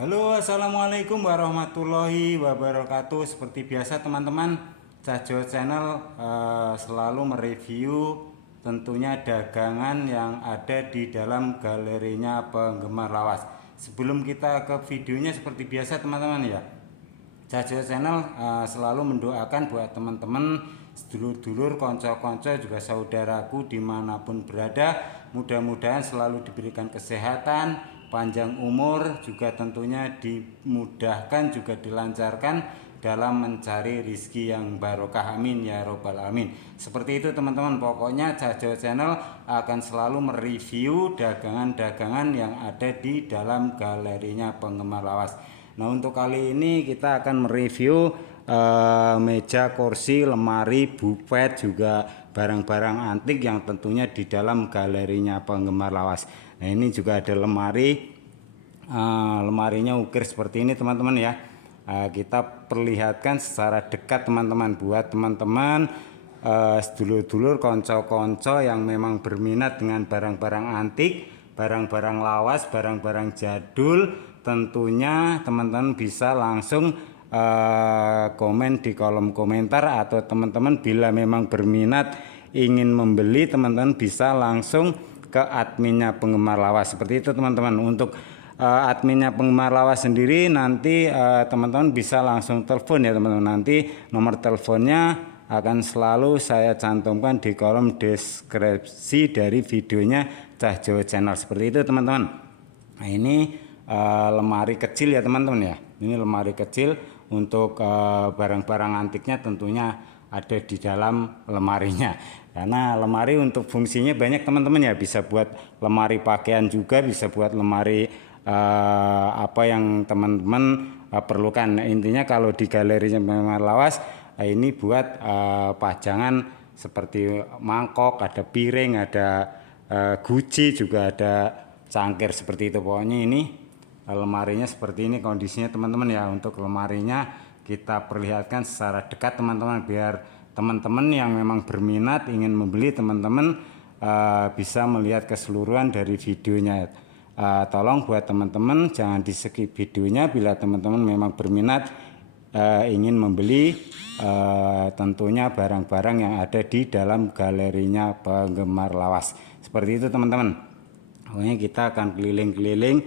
Halo, assalamualaikum warahmatullahi wabarakatuh. Seperti biasa teman-teman, Cahjo Channel selalu mereview tentunya dagangan yang ada di dalam galerinya penggemar lawas. Sebelum kita ke videonya seperti biasa teman-teman ya, Cahjo Channel selalu mendoakan buat teman-teman, sedulur-dulur, konco-konco juga saudaraku dimanapun berada, mudah-mudahan selalu diberikan kesehatan, panjang umur, juga tentunya dimudahkan juga dilancarkan dalam mencari rizki yang barokah, amin ya robbal alamin. Seperti itu teman-teman, pokoknya Cahjo Channel akan selalu mereview dagangan-dagangan yang ada di dalam galerinya penggemar lawas. Nah, untuk kali ini kita akan mereview meja, kursi, lemari, buffet, juga barang-barang antik yang tentunya di dalam galerinya penggemar lawas. Nah, ini juga ada lemari, lemarinya ukir seperti ini teman-teman ya. Kita perlihatkan secara dekat teman-teman, buat teman-teman sedulur-dulur, konco-konco yang memang berminat dengan barang-barang antik, barang-barang lawas, barang-barang jadul. Tentunya teman-teman bisa langsung komen di kolom komentar, atau teman-teman bila memang berminat ingin membeli, teman-teman bisa langsung ke adminnya penggemar lawas. Seperti itu teman-teman. Untuk adminnya penggemar lawas sendiri nanti teman-teman bisa langsung telepon ya teman-teman. Nanti nomor teleponnya akan selalu saya cantumkan di kolom deskripsi dari videonya Cahjo Channel. Seperti itu teman-teman. Nah, ini lemari kecil ya teman-teman ya. Ini lemari kecil untuk barang-barang antiknya tentunya ada di dalam lemarinya. Karena lemari untuk fungsinya banyak teman-teman ya, bisa buat lemari pakaian juga, bisa buat lemari apa yang teman-teman perlukan. Nah, intinya kalau di galerinya penggemar lawas ini buat pajangan seperti mangkok, ada piring, ada guci, juga ada cangkir seperti itu. Pokoknya ini lemarinya seperti ini kondisinya teman-teman ya. Untuk lemarinya kita perlihatkan secara dekat teman-teman, biar teman-teman yang memang berminat ingin membeli, teman-teman bisa melihat keseluruhan dari videonya. Tolong buat teman-teman jangan di skip videonya bila teman-teman memang berminat ingin membeli tentunya barang-barang yang ada di dalam galerinya penggemar lawas. Seperti itu teman-teman. Pokoknya kita akan keliling-keliling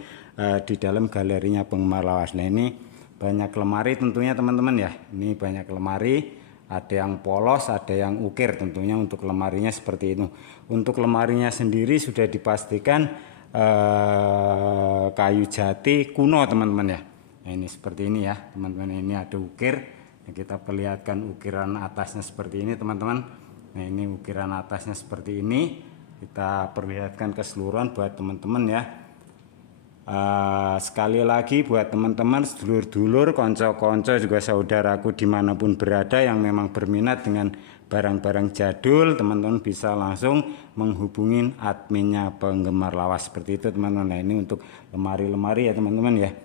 di dalam galerinya penggemar lawas. Nah, ini banyak lemari tentunya teman-teman ya. Ini banyak lemari, ada yang polos, ada yang ukir. Tentunya untuk lemarinya seperti itu. Untuk lemarinya sendiri sudah dipastikan kayu jati kuno teman-teman ya. Nah, ini seperti ini ya teman-teman. Ini ada ukir. Nah, kita perlihatkan ukiran atasnya seperti ini teman-teman. Nah, ini ukiran atasnya seperti ini. Kita perlihatkan keseluruhan buat teman-teman ya. Sekali lagi buat teman-teman, sedulur-dulur, konco-konco, juga saudaraku dimanapun berada yang memang berminat dengan barang-barang jadul, teman-teman bisa langsung menghubungin adminnya penggemar lawas. Seperti itu teman-teman. Nah, ini untuk lemari-lemari ya teman-teman ya.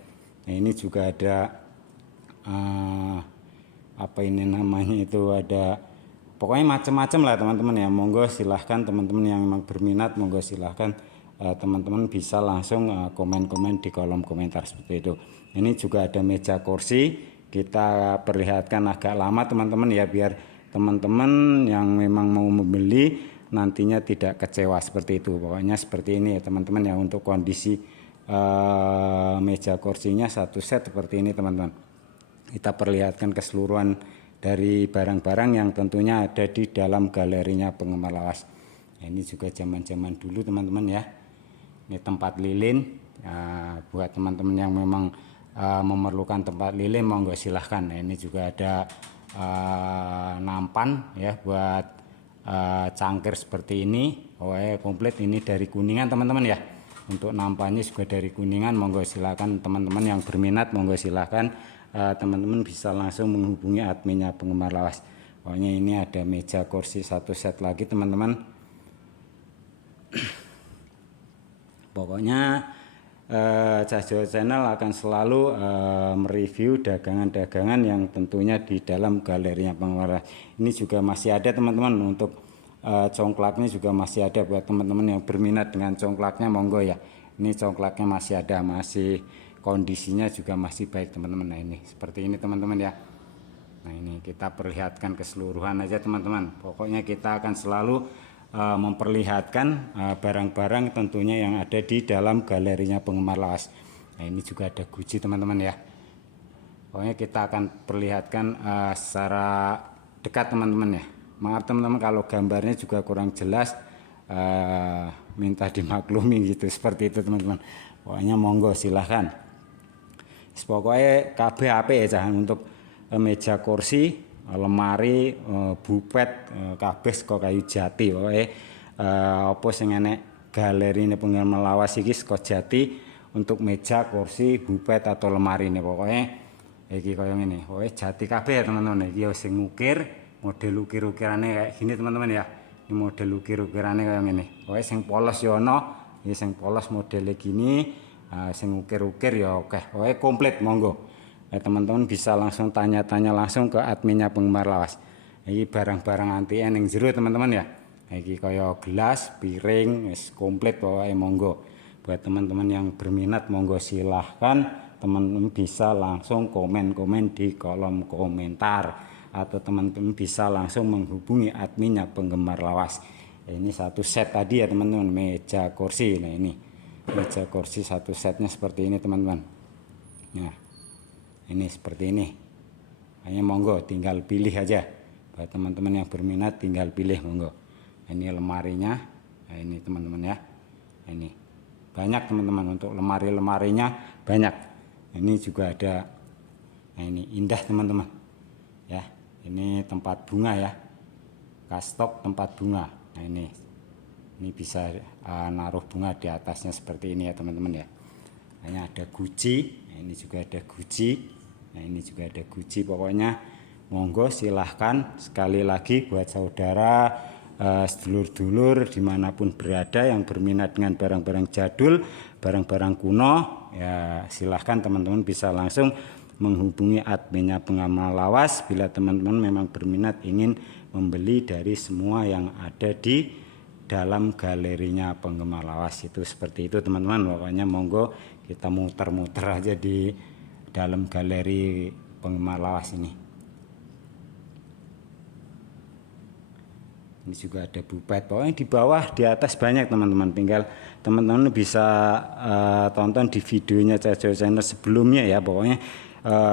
Nah, ini juga ada apa ini namanya itu, ada pokoknya macam-macam lah teman-teman ya. Monggo silahkan teman-teman yang memang berminat, monggo silahkan teman-teman bisa langsung komen-komen di kolom komentar seperti itu. Ini juga ada meja kursi, kita perlihatkan agak lama teman-teman ya, biar teman-teman yang memang mau membeli nantinya tidak kecewa seperti itu. Pokoknya seperti ini ya teman-teman ya. Untuk kondisi meja kursinya satu set seperti ini teman-teman. Kita perlihatkan keseluruhan dari barang-barang yang tentunya ada di dalam galerinya penggemar lawas. Nah, ini juga zaman-zaman dulu teman-teman ya. Ini tempat lilin, buat teman-teman yang memang memerlukan tempat lilin monggo silahkan. Nah, ini juga ada nampan ya buat cangkir seperti ini. Komplit ini dari Kuningan teman-teman ya. Untuk nampannya juga dari Kuningan, monggo silahkan teman-teman yang berminat, monggo silahkan teman-teman bisa langsung menghubungi adminnya penggemar lawas. Pokoknya ini ada meja kursi satu set lagi teman-teman. Pokoknya Cahjo Channel akan selalu mereview dagangan-dagangan yang tentunya di dalam galerinya penggemar lawas. Ini juga masih ada teman-teman. Untuk congklaknya juga masih ada buat teman-teman yang berminat dengan congklaknya, monggo ya. Ini congklaknya masih ada, masih kondisinya juga masih baik teman-teman. Nah ini seperti ini teman-teman ya. Nah ini kita perlihatkan keseluruhan aja teman-teman. Pokoknya kita akan selalu memperlihatkan barang-barang tentunya yang ada di dalam galerinya penggemar lawas. Nah ini juga ada guci teman-teman ya. Pokoknya kita akan perlihatkan secara dekat teman-teman ya. Maaf teman-teman kalau gambarnya juga kurang jelas, minta dimaklumi gitu, seperti itu teman-teman. Pokoknya monggo silahkan. Pokoknya KB HP ya, jangan untuk meja kursi, lemari, bupet, kabeh kok kayu jati. Pokoknya apa sing enek galeri ini penggemar lawas iki saka jati untuk meja, kursi, bupet atau lemari ini. Pokoknya iki kaya ngene. Pokoknya jati kabeh ya teman-teman. Iki sing ngukir, model ukir-ukirane kayak gini teman-teman ya. Ini model ukir-ukirane kayak ngene. Pokoknya sing polos ya ono, iki sing polos modele gini, sing ukir-ukir ya oke. Pokoknya komplit monggo. Teman-teman bisa langsung tanya-tanya langsung ke adminnya penggemar lawas. Ini barang-barang anti ning jero teman-teman ya. Ini kaya gelas, piring, wis komplit pokoknya monggo. Buat teman-teman yang berminat monggo silahkan teman-teman bisa langsung komen-komen di kolom komentar atau teman-teman bisa langsung menghubungi adminnya penggemar lawas. Ini satu set tadi ya teman-teman, meja kursi. Nah ini meja kursi satu setnya seperti ini teman-teman. Nah ini seperti ini. Hanya monggo tinggal pilih aja. Buat teman-teman yang berminat tinggal pilih monggo. Ini lemarinya. Nah ini teman-teman ya. Ini banyak teman-teman untuk lemari-lemarinya banyak. Ini juga ada. Nah ini indah teman-teman. Ya, ini tempat bunga ya. Kastok tempat bunga. Nah ini bisa naruh bunga di atasnya seperti ini ya teman-teman ya. Hanya ada guci. Nah, ini juga ada guci. Nah ini juga ada guci. Pokoknya monggo silahkan sekali lagi buat saudara, sedulur-dulur dimanapun berada yang berminat dengan barang-barang jadul, barang-barang kuno, ya silahkan teman-teman bisa langsung menghubungi adminnya penggemar lawas bila teman-teman memang berminat ingin membeli dari semua yang ada di dalam galerinya penggemar lawas. Itu seperti itu teman-teman. Pokoknya monggo kita muter-muter aja di dalam galeri penggemar lawas ini. Ini juga ada bupet. Pokoknya di bawah, di atas banyak teman-teman. Tinggal teman-teman bisa tonton di videonya Cahyo Channel sebelumnya ya. Pokoknya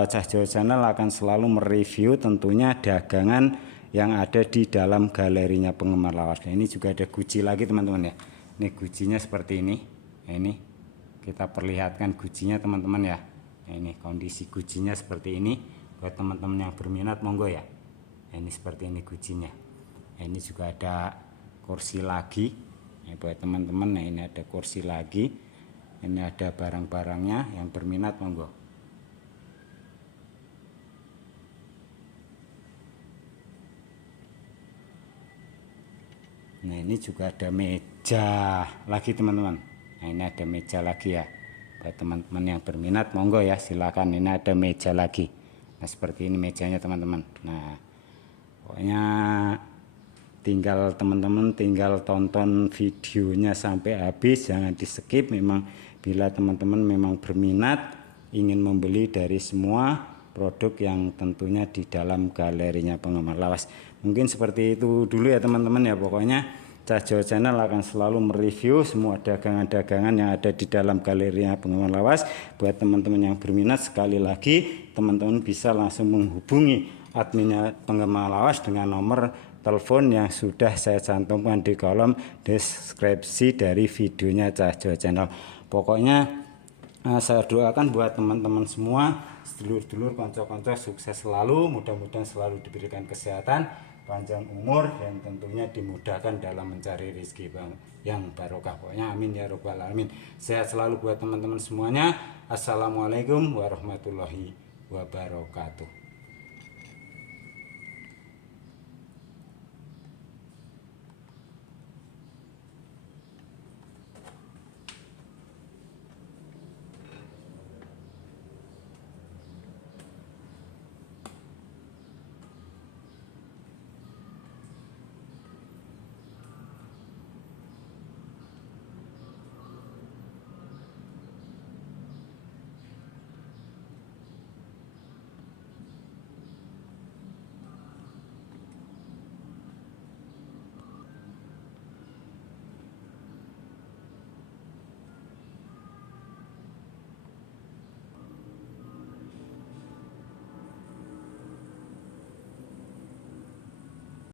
Cahyo Channel akan selalu mereview tentunya dagangan yang ada di dalam galerinya penggemar lawas. Nah, ini juga ada guci lagi teman-teman ya. Ini gucinya seperti ini. Nah, ini kita perlihatkan gucinya teman-teman ya. Nah, ini kondisi gucinya seperti ini. Buat teman-teman yang berminat monggo ya. Nah, ini seperti ini gucinya. Nah, ini juga ada kursi lagi. Nah, buat teman-teman, nah ini ada kursi lagi. Ini ada barang-barangnya yang berminat monggo. Nah ini juga ada meja lagi teman-teman. Nah ini ada meja lagi ya. Buat teman-teman yang berminat monggo ya silakan. Ini ada meja lagi. Nah seperti ini mejanya teman-teman. Nah pokoknya tinggal teman-teman tinggal tonton videonya sampai habis, jangan di skip. Memang bila teman-teman memang berminat ingin membeli dari semua produk yang tentunya di dalam galerinya penggemar lawas. Mungkin seperti itu dulu ya teman-teman ya. Pokoknya Cahyo Channel akan selalu mereview semua dagangan-dagangan yang ada di dalam galerinya penggemar lawas. Buat teman-teman yang berminat sekali lagi teman-teman bisa langsung menghubungi adminnya penggemar lawas dengan nomor telepon yang sudah saya cantumkan di kolom deskripsi dari videonya Cahyo Channel. Pokoknya saya doakan buat teman-teman semua, sedulur-dulur, konco-konco sukses selalu, mudah-mudahan selalu diberikan kesehatan, panjang umur, dan tentunya dimudahkan dalam mencari rezeki yang barokah. Pokoknya amin ya robbal alamin. Sehat selalu buat teman-teman semuanya. Assalamualaikum warahmatullahi wabarakatuh.